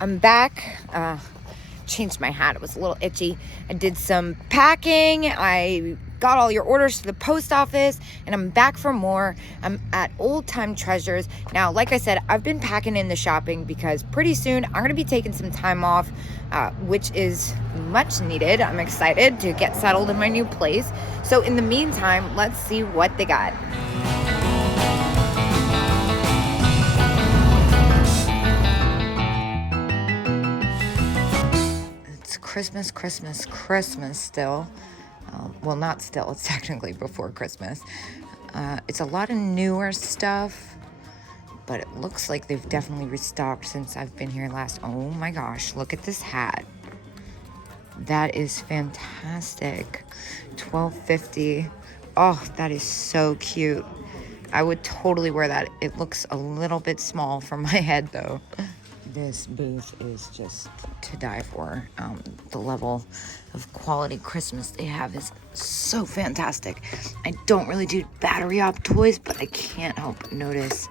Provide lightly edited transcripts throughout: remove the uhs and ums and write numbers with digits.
I'm back. Changed my hat. It was a little itchy. I did some packing. I got all your orders to the post office, and I'm back for more. I'm at Old Time Treasures. Now, like I said, I've been packing in the shopping because pretty soon I'm going to be taking some time off, which is much needed. I'm excited to get settled in my new place. So in the meantime, let's see what they got. Christmas still. Well, not still. It's technically before Christmas. It's a lot of newer stuff, but it looks like they've definitely restocked since I've been here last. Oh my gosh, look at this hat. That is fantastic. $12.50. Oh, that is so cute. I would totally wear that. It looks a little bit small for my head though. This booth is just to die for. The level of quality Christmas they have is so fantastic. I don't really do battery op toys, but I can't help but notice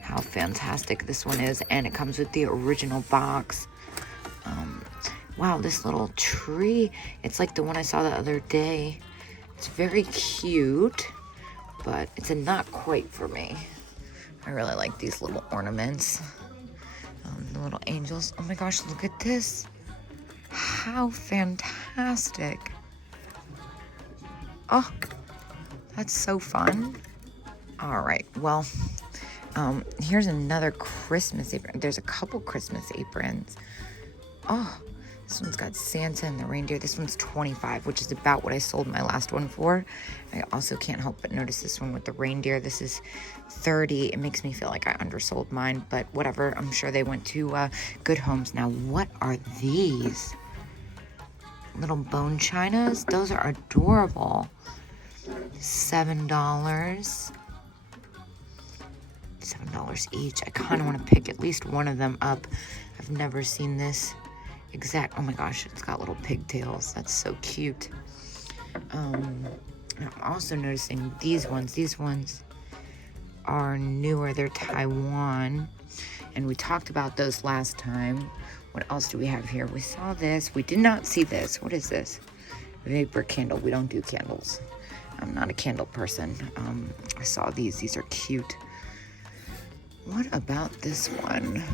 how fantastic this one is. And it comes with the original box. Wow, this little tree. It's like the one I saw the other day. It's very cute, but it's a not quite for me. I really like these little ornaments. The little angels. Oh my gosh, look at this. How fantastic. Oh, that's so fun. All right, well, here's another Christmas apron. There's a couple Christmas aprons. Oh, this one's got Santa and the reindeer. This one's $25, which is about what I sold my last one for. I also can't help but notice this one with the reindeer. This is $30. It makes me feel like I undersold mine, but whatever. I'm sure they went to good homes. Now, what are these? Little bone chinas? Those are adorable. $7. $7 each. I kind of want to pick at least one of them up. I've never seen this exact. Oh my gosh, it's got little pigtails. That's so cute. I'm also noticing these ones. These ones are newer. They're Taiwan, and we talked about those last time. What else do we have here? We saw this. We did not see this. What is this? Vapor candle. We don't do candles. I'm not a candle person. I saw these. These are cute. What about this one?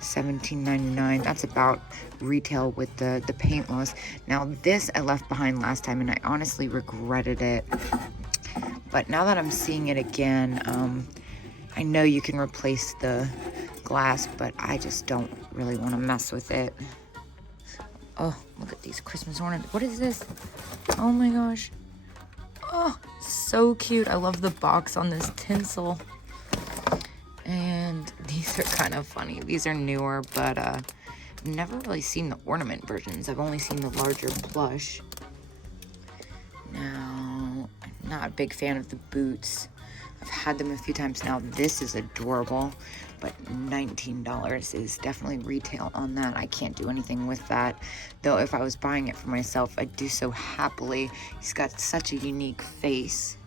$17.99. That's about retail with the paint loss. Now this I left behind last time and I honestly regretted it, but now that I'm seeing it again, I know you can replace the glass, but I just don't really want to mess with it. Oh, look at these Christmas ornaments. What is this? Oh my gosh. Oh, so cute. I love the box on this tinsel. And these are kind of funny. These are newer, but I've never really seen the ornament versions. I've only seen the larger plush. Now, I'm not a big fan of the boots. I've had them a few times now. This is adorable, but $19 is definitely retail on that. I can't do anything with that. Though if I was buying it for myself, I'd do so happily. He's got such a unique face.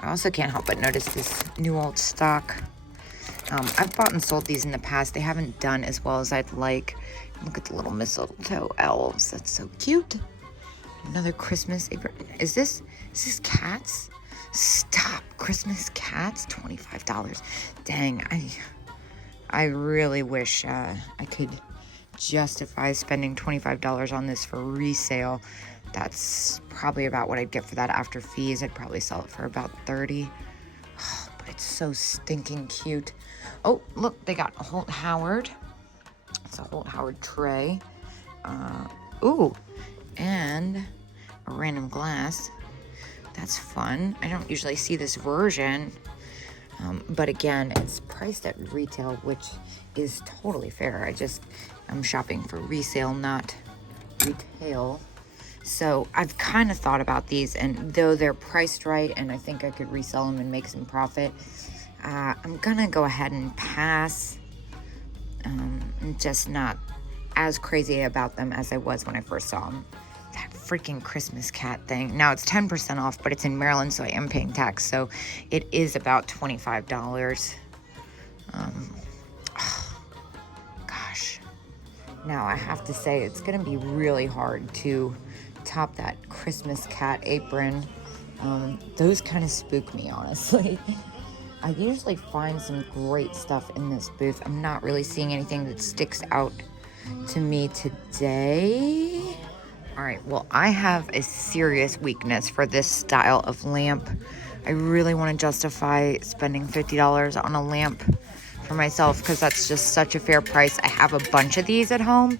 I also can't help but notice this new old stock. I've bought and sold these in the past. They haven't done as well as I'd like. Look at the little mistletoe elves. That's so cute. Another Christmas apron. Is this cats? Stop. Christmas cats? $25. Dang, I really wish I could justify spending $25 on this for resale. That's probably about what I'd get for that after fees. I'd probably sell it for about $30. But it's so stinking cute. Oh, look, they got Holt Howard. It's a Holt Howard tray. Ooh, and a random glass. That's fun. I don't usually see this version. But again, it's priced at retail, which is totally fair. I'm shopping for resale, not retail. So I've kind of thought about these, and though they're priced right and I think I could resell them and make some profit, I'm gonna go ahead and pass. I'm just not as crazy about them as I was when I first saw them. That freaking Christmas cat thing. Now it's 10% off, but it's in Maryland, so I am paying tax, so it is about $25. Oh, gosh, Now, I have to say, it's gonna be really hard to top that Christmas cat apron. Those kind of spook me, honestly. I usually find some great stuff in this booth. I'm not really seeing anything that sticks out to me today. All right, well, I have a serious weakness for this style of lamp. I really want to justify spending $50 on a lamp for myself because that's just such a fair price. I have a bunch of these at home,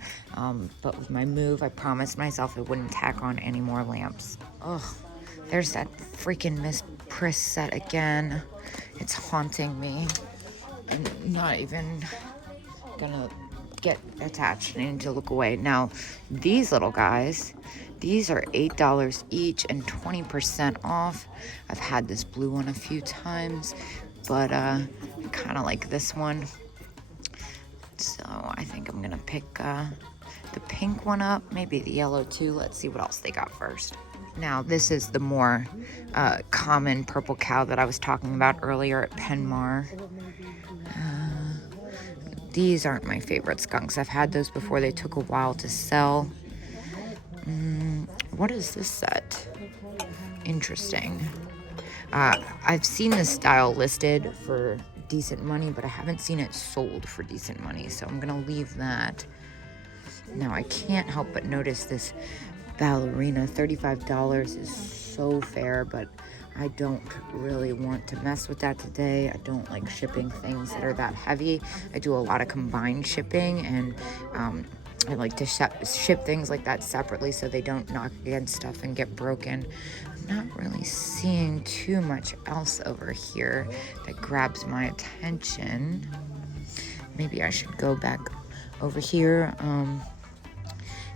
but with my move, I promised myself I wouldn't tack on any more lamps. Ugh, there's that freaking Miss Priss set again. It's haunting me. I'm not even gonna get attached. I need to look away. Now, these little guys, these are $8 each and 20% off. I've had this blue one a few times, but I kind of like this one. So I think I'm gonna pick the pink one up, maybe the yellow too. Let's see what else they got first. Now, this is the more common purple cow that I was talking about earlier at Penmar. These aren't my favorite skunks. I've had those before. They took a while to sell. What is this set? Interesting. I've seen this style listed for decent money, but I haven't seen it sold for decent money, so I'm gonna leave that. Now, I can't help but notice this ballerina. $35 is so fair, but I don't really want to mess with that today. I don't like shipping things that are that heavy. I do a lot of combined shipping, and I like to ship things like that separately so they don't knock against stuff and get broken. I'm not really seeing too much else over here that grabs my attention. Maybe I should go back over here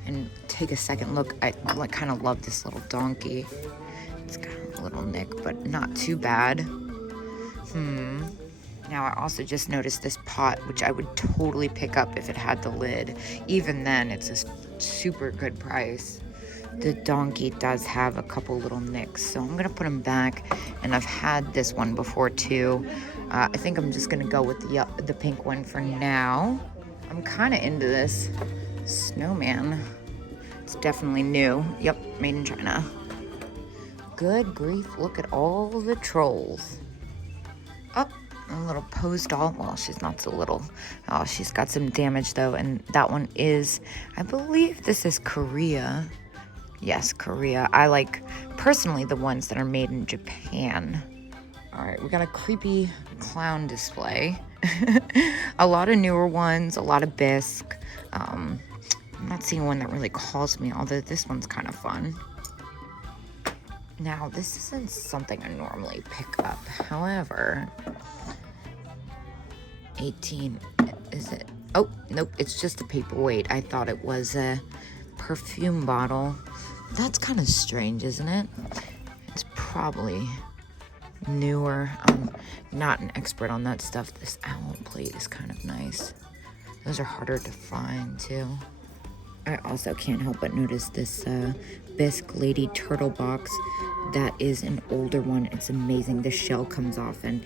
and take a second look. I kind of love this little donkey. It's got a little nick, but not too bad. Now, I also just noticed this pot, which I would totally pick up if it had the lid. Even then, it's a super good price. The donkey does have a couple little nicks, so I'm gonna put him back. And I've had this one before too. I think I'm just gonna go with the pink one for now. I'm kind of into this snowman. It's definitely new. Yep, made in China. Good grief, look at all the trolls. Oh, a little pose doll. Well, she's not so little. Oh, she's got some damage though, and that one is, I believe this is Korea. Yes, Korea. I like, personally, the ones that are made in Japan. All right, we got a creepy clown display. A lot of newer ones, a lot of bisque. I'm not seeing one that really calls me, although this one's kind of fun. Now, this isn't something I normally pick up. However, 18, is it? Oh, nope, it's just a paperweight. I thought it was a perfume bottle. That's kind of strange, isn't it? It's probably newer. I'm not an expert on that stuff. This owl plate is kind of nice. Those are harder to find, too. I also can't help but notice this bisque lady turtle box. That is an older one. It's amazing. The shell comes off, and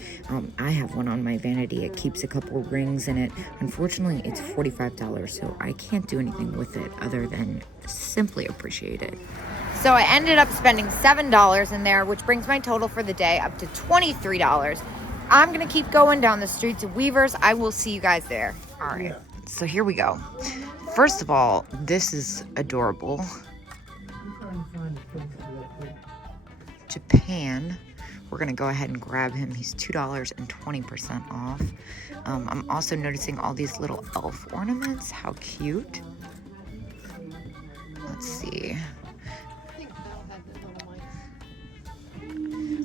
I have one on my vanity. It keeps a couple rings in it. Unfortunately, it's $45, so I can't do anything with it other than simply appreciate it. So I ended up spending $7 in there, which brings my total for the day up to $23. I'm gonna keep going down the streets of Weavers. I will see you guys there. All right, so here we go. First of all, this is adorable. Japan. We're gonna go ahead and grab him. He's $2 and 20% off. I'm also noticing all these little elf ornaments. How cute. Let's see.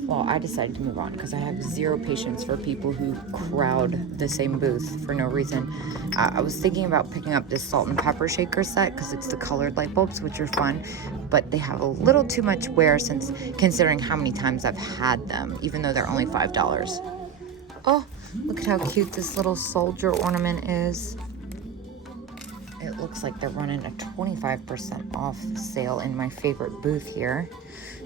Well, I decided to move on because I have zero patience for people who crowd the same booth for no reason. I was thinking about picking up this salt and pepper shaker set because it's the colored light bulbs, which are fun, but they have a little too much wear since considering how many times I've had them, even though they're only $5. Oh, look at how cute this little soldier ornament is. It looks like they're running a 25% off sale in my favorite booth here.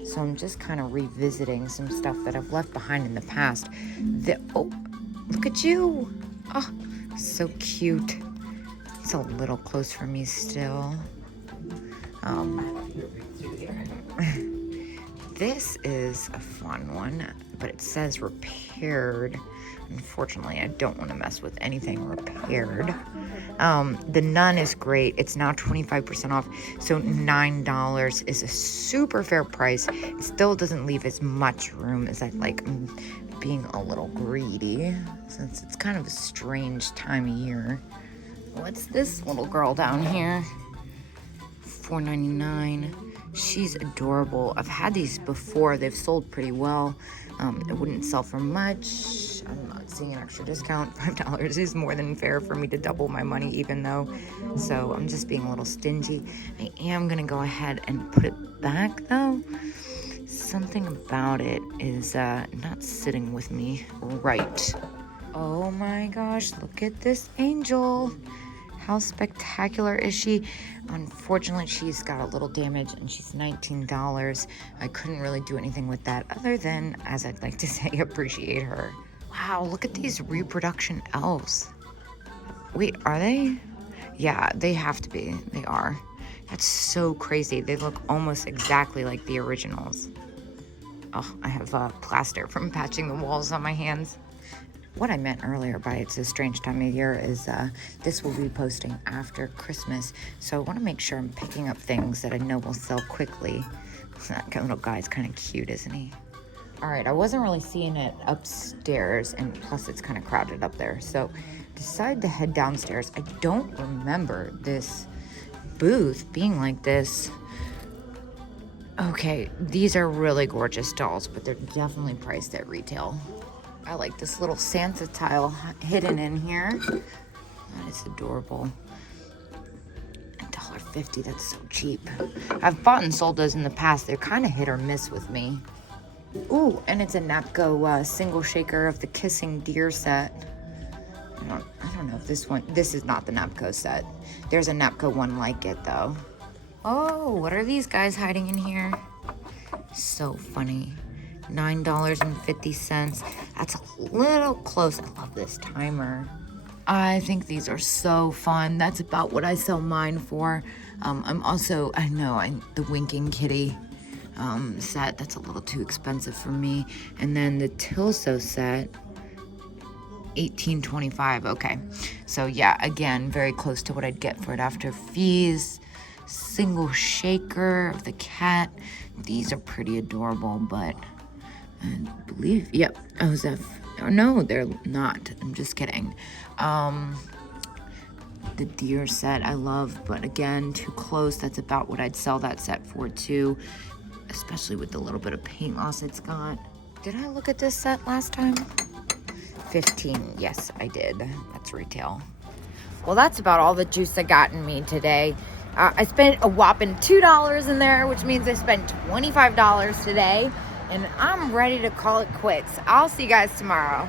So I'm just kind of revisiting some stuff that I've left behind in the past. Oh, look at you. Oh, so cute. That's a little close for me still. This is a fun one, but it says repaired. Unfortunately, I don't want to mess with anything repaired. The Nun is great. It's now 25% off, so $9 is a super fair price. It still doesn't leave as much room as I'd like. I'm being a little greedy since it's kind of a strange time of year. What's this little girl down here? $4.99. She's adorable. I've had these before. They've sold pretty well. It wouldn't sell for much. I'm not seeing an extra discount. $5 is more than fair for me to double my money even though. So I'm just being a little stingy. I am going to go ahead and put it back though. Something about it is not sitting with me right. Oh my gosh, look at this angel. How spectacular is she? Unfortunately, she's got a little damage and she's $19. I couldn't really do anything with that other than, as I'd like to say, appreciate her. Wow, look at these reproduction elves. Wait, are they? Yeah, they have to be. They are. That's so crazy. They look almost exactly like the originals. Oh, I have plaster from patching the walls on my hands. What I meant earlier by it's a strange time of year is this will be posting after Christmas. So I want to make sure I'm picking up things that I know will sell quickly. That little guy's kind of cute, isn't he? All right, I wasn't really seeing it upstairs, and plus it's kind of crowded up there. So decided to head downstairs. I don't remember this booth being like this. Okay, these are really gorgeous dolls, but they're definitely priced at retail. I like this little Santa tile hidden in here. That is adorable. $1.50, that's so cheap. I've bought and sold those in the past. They're kind of hit or miss with me. Ooh, and it's a Napco single shaker of the Kissing Deer set. I don't know if this is not the Napco set. There's a Napco one like it though. Oh, what are these guys hiding in here? So funny. $9.50. That's a little close. I love this timer. I think these are so fun. That's about what I sell mine for. I'm also, the Winking Kitty set. That's a little too expensive for me. And then the Tilso set, $18.25. Okay. So yeah, again, very close to what I'd get for it after fees. Single shaker of the cat. These are pretty adorable, but I believe, yep, no, they're not, I'm just kidding. The deer set I love, but again, too close. That's about what I'd sell that set for too, especially with the little bit of paint loss it's got. Did I look at this set last time? 15, yes, I did. That's retail. Well, that's about all the juice I got in me today. I spent a whopping $2 in there, which means I spent $25 today. And I'm ready to call it quits. I'll see you guys tomorrow.